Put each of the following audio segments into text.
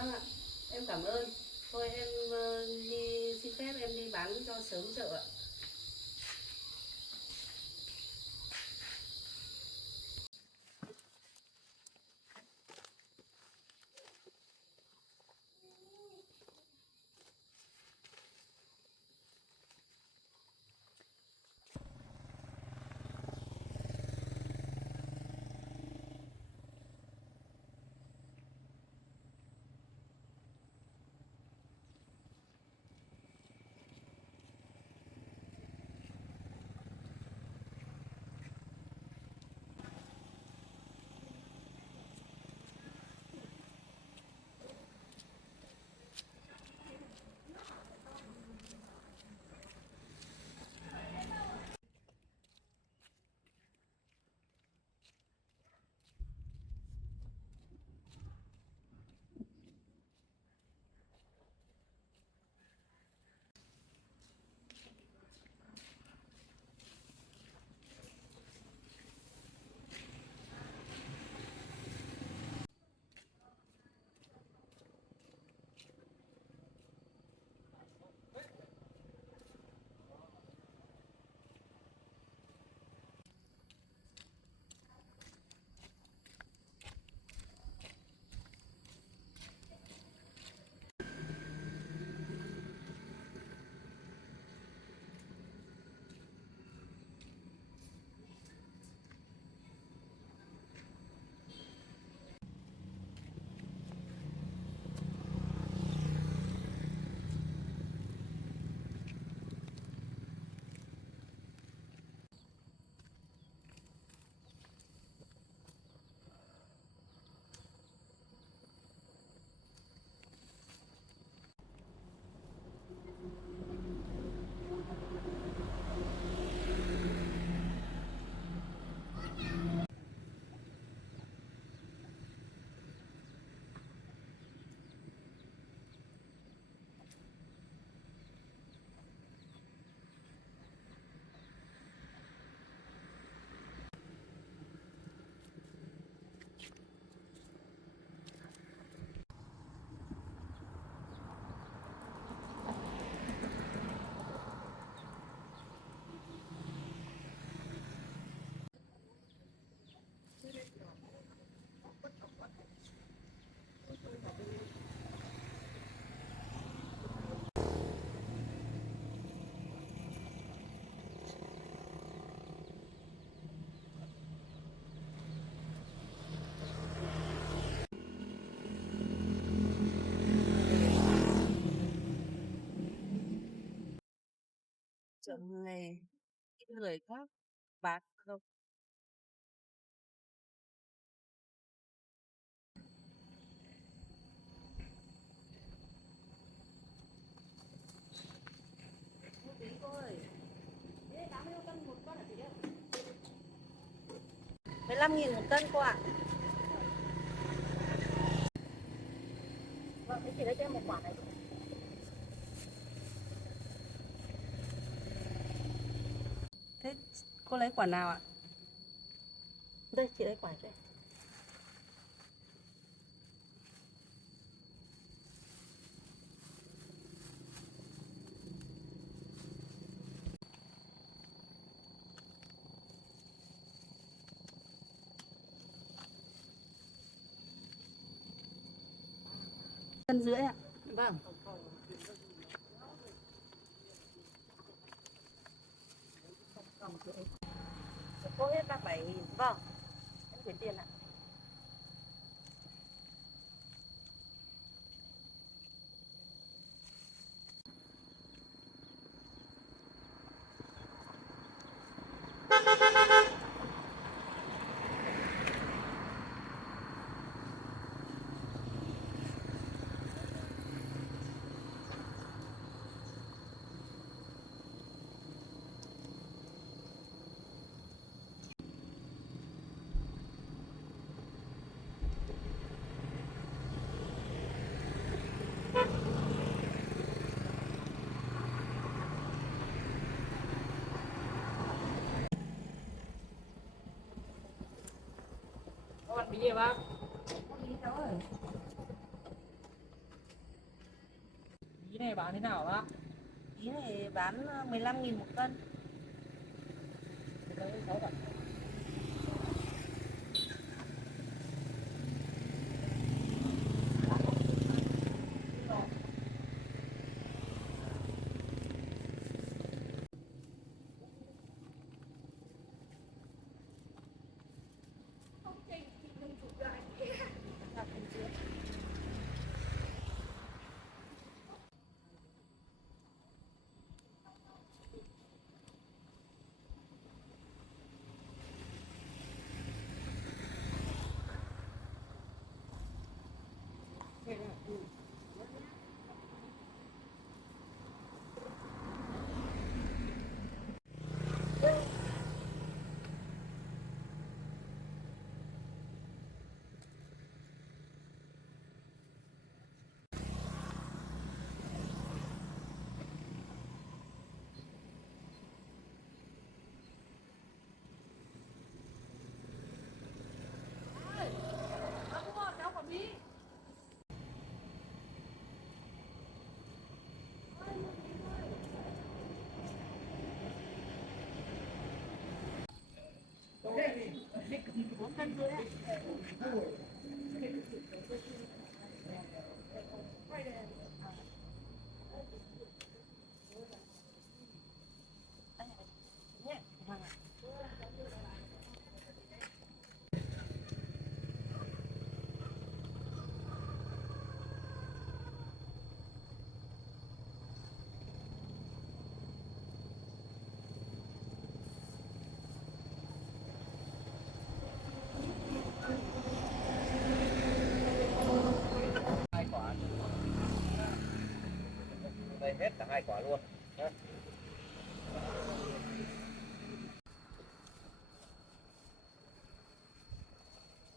Vâng ạ, em cảm ơn. Thôi em đi xin phép em đi bán cho sớm chợ ạ. Chợ nghề, người khác bán không? Một tí cô ơi. Thế 80 cân một con hả chị ạ? 15.000 một cân cô ạ. Vâng, thế chị lấy cho em một quả này. Thế cô lấy quả nào ạ? Đây chị lấy quả cho em. Cân rưỡi ạ. Vâng. Cô hết 37.000. Vâng, em chuyển tiền ạ. Các bạn bị gì bác? này bán thế nào bác? Ý này bán 15.000 một cân. Cái đấy 6 bạc. Hai quả. Đây hết cả 2 quả luôn. Đấy.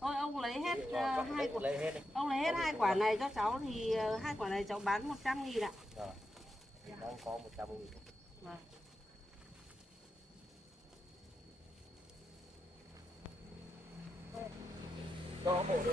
Thôi ông lấy hết hai quả. Lấy hết đi. Ông lấy hết 2 quả này cho cháu thì 2 quả này cháu bán 100.000 ạ. Rồi. Đang có 100.000. Vâng. Cho bộ đi.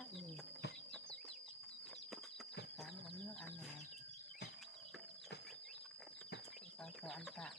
Ừ. Sáng có nước ăn rồi. Bao giờ ăn tạm.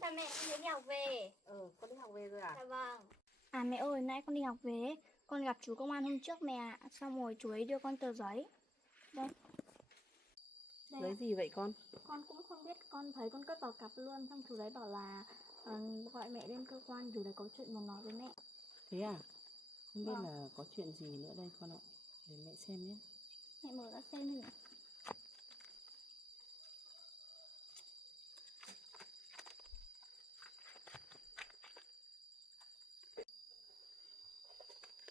Ba mẹ con mới đi học về. Con đi học về rồi à? Dạ vâng. À mẹ ơi, nãy con đi học về ấy, con gặp chú công an hôm trước mẹ ạ. Xong rồi chú ấy đưa con tờ giấy. Đây. Đây Lấy ạ. gì vậy con? Con cũng không biết, con thấy con cất vào cặp luôn. Xong chú đấy bảo là gọi mẹ lên cơ quan, chú đấy có chuyện muốn nói với mẹ. Thế à? Không biết Vâng. là có chuyện gì nữa đây con ạ. Để mẹ xem nhé. Mẹ mở ra xem đi.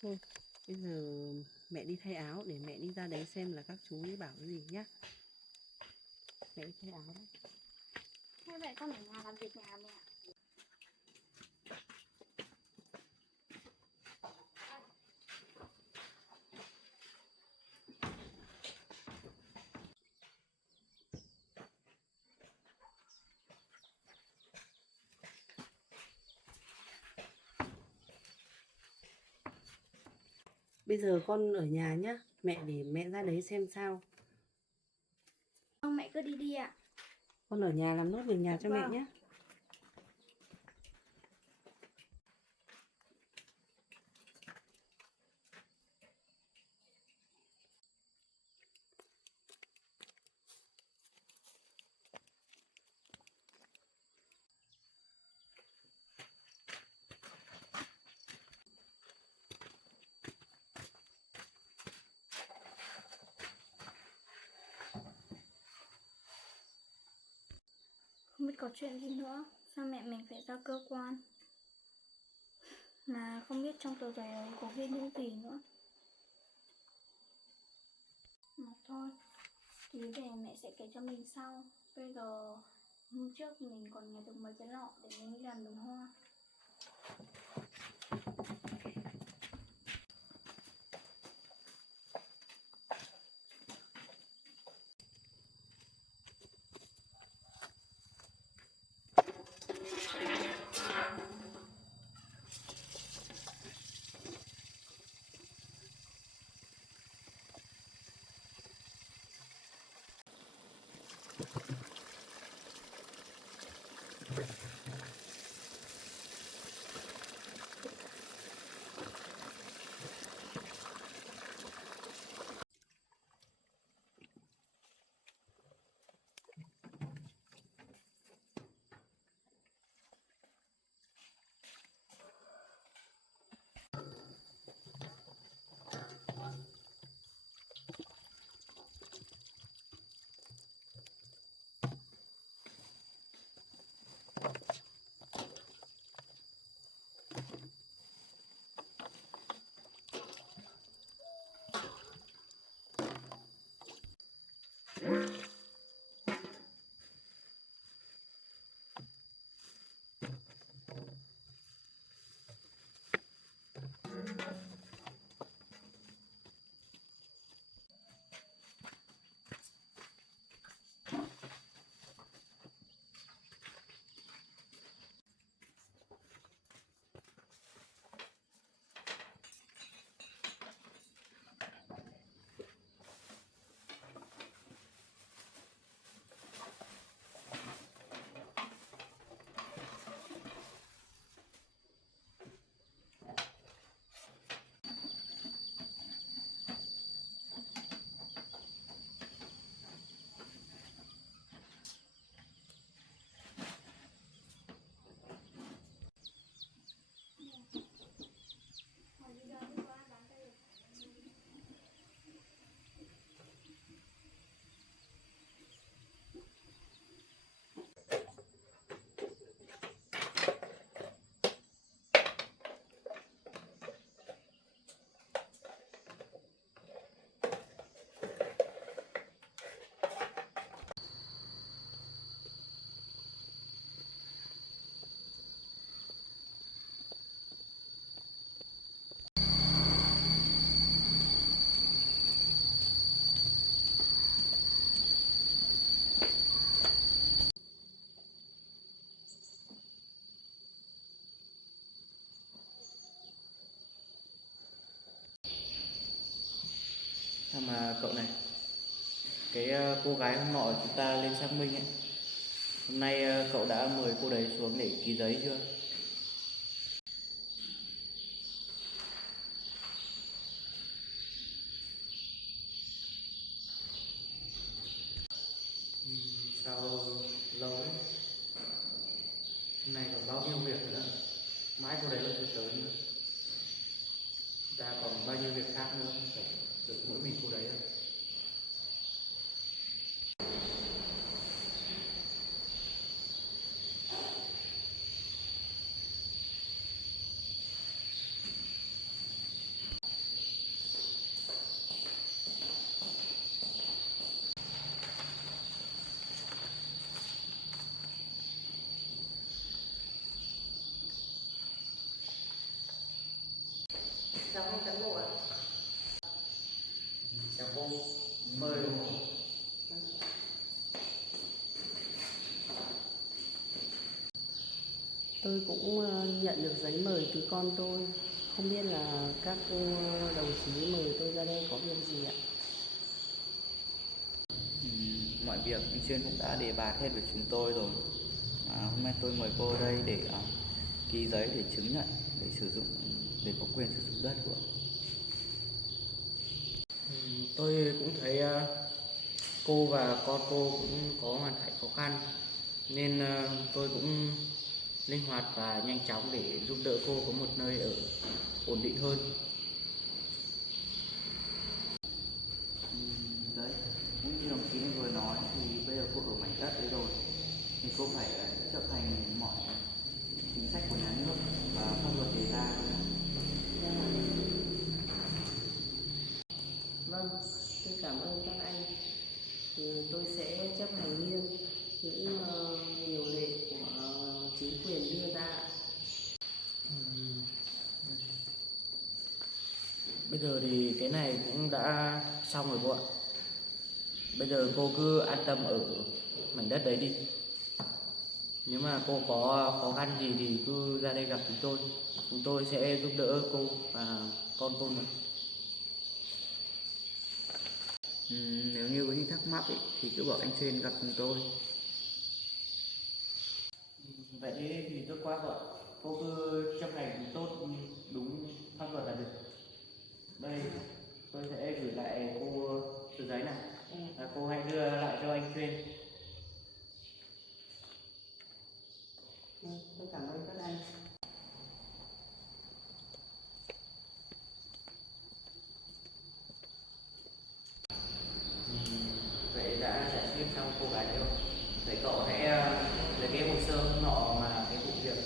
Thôi, bây giờ mẹ đi thay áo để mẹ đi ra đấy xem là các chú ấy bảo cái gì nhá. Mẹ đi thay áo đấy. Thế vậy con ở nhà làm việc nhà mẹ ạ. Bây giờ con ở nhà nhá. Mẹ để mẹ ra đấy xem sao. Không, mẹ cứ đi đi ạ. Con ở nhà làm nốt việc nhà cho mẹ Vâng. nhé. Không biết có chuyện gì nữa. Sao mẹ mình phải ra cơ quan? Mà không biết trong tờ giấy ấy có ghi những gì nữa. Mà thôi, Tí về mẹ sẽ kể cho mình sau. Bây giờ hôm trước mình còn nhặt được mấy cái lọ để mình đi làm đường hoa. Mà cậu này, cái cô gái hôm nọ chúng ta lên xác minh ấy, hôm nay cậu đã mời cô đấy xuống để ký giấy chưa? Sao lâu ấy? Hôm nay còn bao nhiêu việc nữa, mãi cô đấy còn chưa tới nữa. Ta còn bao nhiêu việc khác nữa, phải tự mỗi mình cô đấy thôi. Chào anh cán bộ ạ. Chào cô, mời cô. Tôi cũng nhận được giấy mời từ con tôi. Không biết là các đồng chí mời tôi ra đây có việc gì ạ? Mọi việc bên trên cũng đã đề bạt hết với chúng tôi rồi. Hôm nay tôi mời cô đây để ký giấy để chứng nhận để sử dụng, để có quyền sử dụng đất của. Tôi cũng thấy cô và con cô cũng có hoàn cảnh khó khăn nên tôi cũng linh hoạt và nhanh chóng để giúp đỡ cô có một nơi ở ổn định hơn. Đấy, những đồng chí vừa nói thì bây giờ cô ở mảnh đất đấy rồi thì cô phải chấp hành mọi chính sách của nhà nước và pháp luật đề ra. Vâng, tôi cảm ơn các anh. tôi sẽ chấp hành nghiêm những điều lệ của chính quyền đưa ra. Bây giờ thì cái này cũng đã xong rồi cô ạ. Bây giờ cô cứ an tâm ở mảnh đất đấy đi. Nếu mà cô có khó khăn gì thì cứ ra đây gặp chúng tôi sẽ giúp đỡ cô và con cô nữa. Nếu như có những thắc mắc ấy, thì cứ bảo anh Xuyên gặp chúng tôi. Vậy thế thì tốt quá cô ạ. Cô cứ chấp hành tốt đúng pháp luật là được. Đây tôi sẽ gửi lại cô tờ giấy này. Cô hãy đưa lại cho anh Xuyên. Tôi cảm ơn các anh. Vậy đã giải quyết xong cô gái đấy rồi. Vậy cậu hãy lấy cái hồ sơ nọ mà cái vụ việc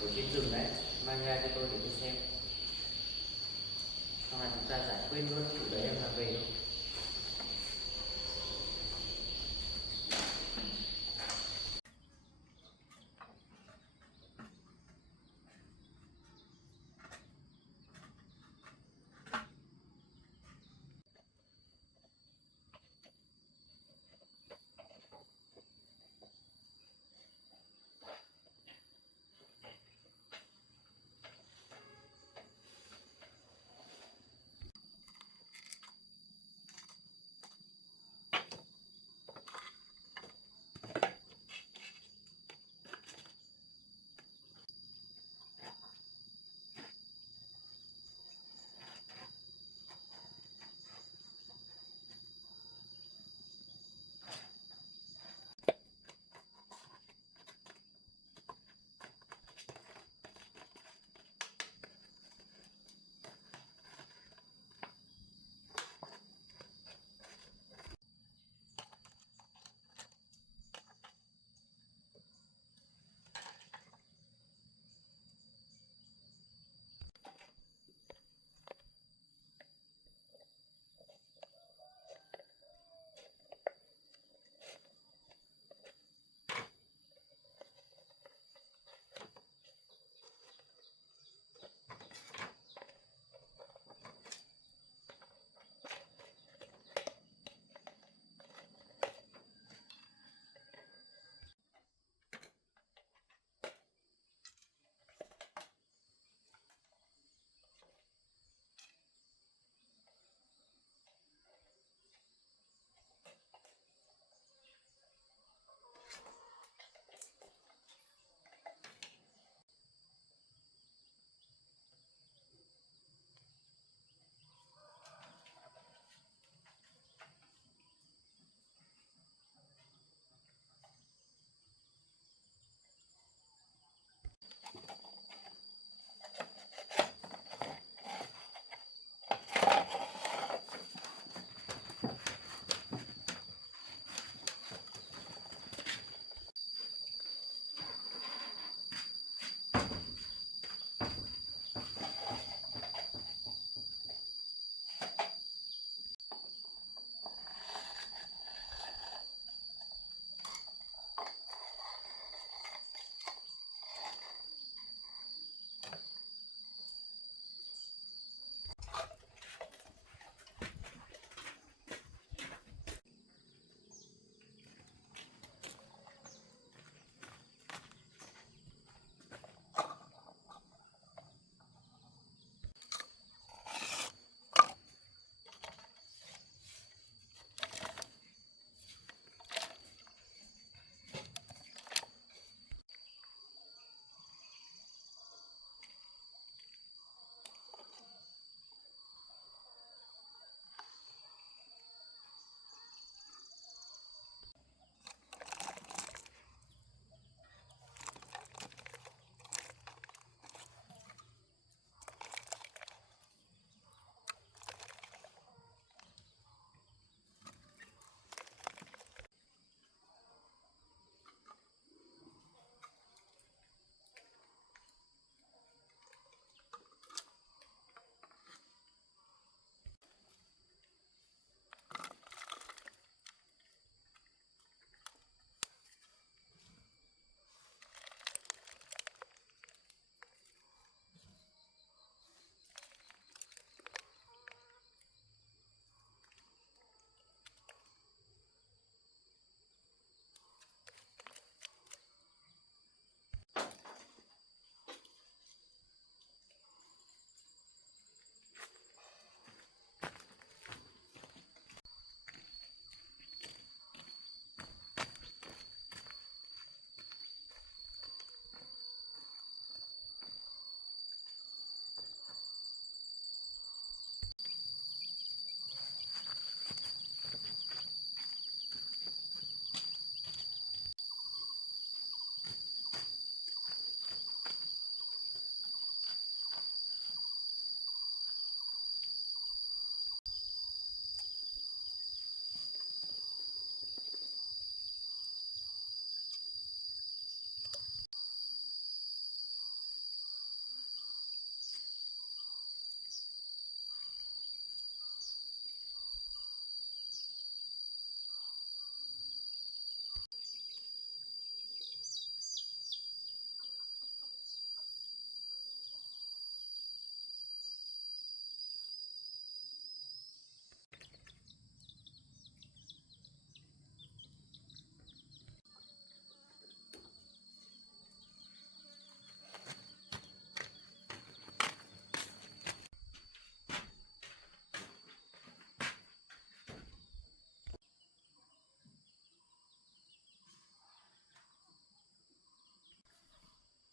ở trên rừng đấy mang ra cho tôi để tôi xem. Sau này chúng ta giải quyết luôn chủ đấy em là về thôi.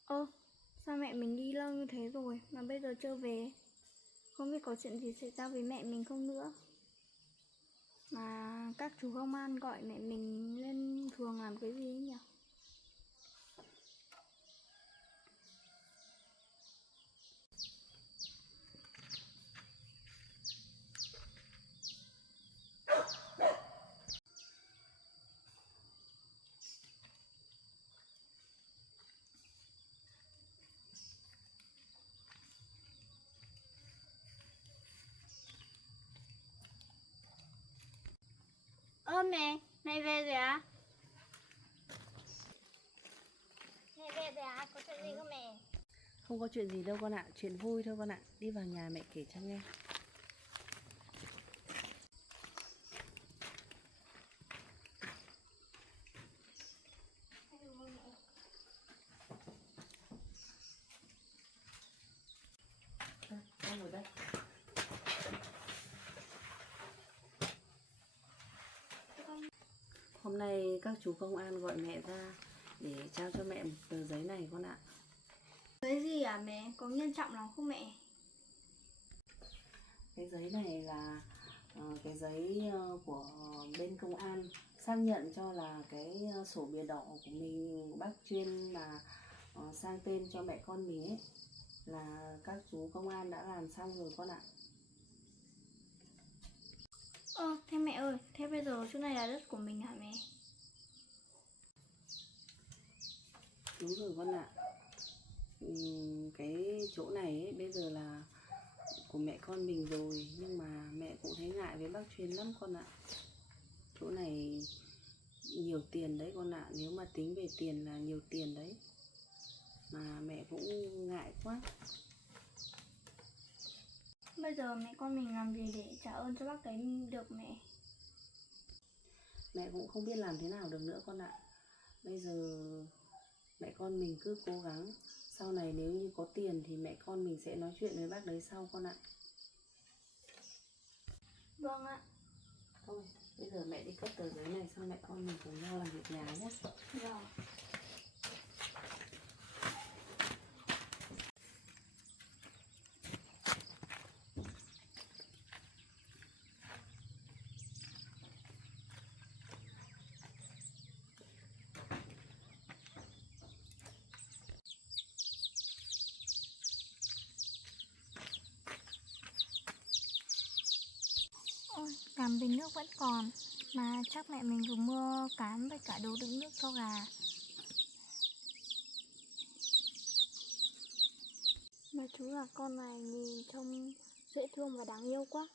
Ơ, sao mẹ mình đi lâu như thế rồi mà bây giờ chưa về? Không biết có chuyện gì xảy ra với mẹ mình không nữa. Mà các chú công an gọi mẹ mình lên thường làm cái gì ấy nhỉ? Ơ mẹ về rồi à? Mẹ về rồi à? Có chuyện gì không mẹ? Không có chuyện gì đâu con ạ, chuyện vui thôi con ạ. Đi vào nhà mẹ kể cho nghe. Con ngồi đây. Hôm nay các chú công an gọi mẹ ra để trao cho mẹ một tờ giấy này con ạ. Cái gì à mẹ? Có nghiêm trọng lắm không mẹ? Cái giấy này là cái giấy của bên công an xác nhận cho là cái sổ bìa đỏ của mình bác chuyên mà sang tên cho mẹ con mình ấy, là các chú công an đã làm xong rồi con ạ. Thế mẹ ơi, thế bây giờ chỗ này là đất của mình hả mẹ? Đúng rồi con ạ. Cái chỗ này ấy, bây giờ là của mẹ con mình rồi, nhưng mà mẹ cũng thấy ngại với bác chuyên lắm con ạ. Chỗ này nhiều tiền đấy con ạ, nếu mà tính về tiền là nhiều tiền đấy, mà mẹ cũng ngại quá. Bây giờ mẹ con mình làm gì để trả ơn cho bác đấy được mẹ? Mẹ cũng không biết làm thế nào được nữa con ạ. Bây giờ mẹ con mình cứ cố gắng, sau này nếu như có tiền thì mẹ con mình sẽ nói chuyện với bác đấy sau con ạ. Vâng ạ. Thôi, bây giờ mẹ đi cất tờ giấy này xong mẹ con mình cùng nhau làm việc nhà nhé. Vâng. Ôi, cám bình nước vẫn còn. Mà chắc mẹ mình dùng mua cám với cả đồ đựng nước cho gà. Mà chú là con này nhìn trông dễ thương và đáng yêu quá.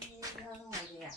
Đi ra ngoài gì ạ?